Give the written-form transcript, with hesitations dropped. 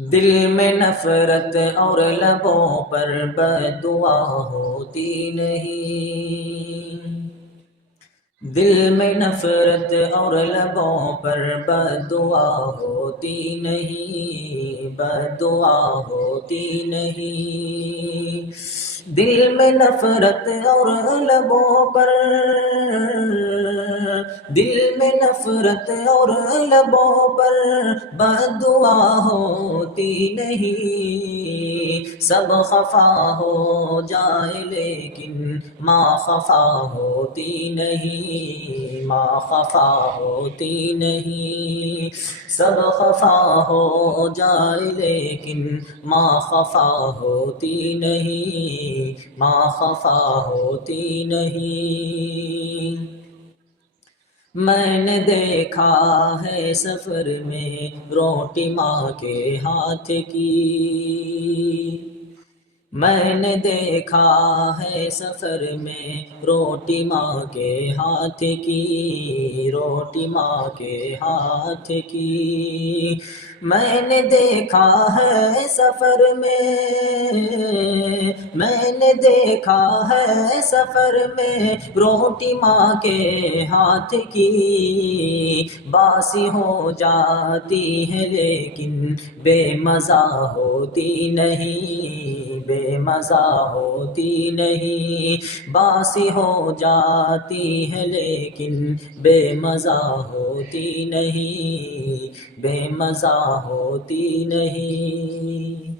دل میں نفرت اور لبوں پر بددعا ہوتی نہیں، دل میں نفرت اور لبوں پر بددعا ہوتی نہیں، بددعا ہوتی نہیں، دل میں نفرت اور لبوں پر، دل میں نفرت اور لبوں پر بددعا ہوتی نہیں، سب خفا ہو جائے لیکن ماں خفا ہوتی نہیں، ماں خفا ہوتی نہیں، سب خفا ہو جائے لیکن ماں خفا ہوتی نہیں، ماں خفا ہوتی نہیں۔ میں نے دیکھا ہے سفر میں روٹی ماں کے ہاتھ کی، میں نے دیکھا ہے سفر میں روٹی ماں کے ہاتھ کی، روٹی ماں کے ہاتھ کی، میں نے دیکھا ہے سفر میں نے دیکھا ہے سفر میں روٹی ماں کے ہاتھ کی، باسی ہو جاتی ہے لیکن بے مزہ ہوتی نہیں، بے مزہ ہوتی نہیں، باسی ہو جاتی ہے لیکن بے مزہ ہوتی نہیں، بے مزہ ہوتی نہیں۔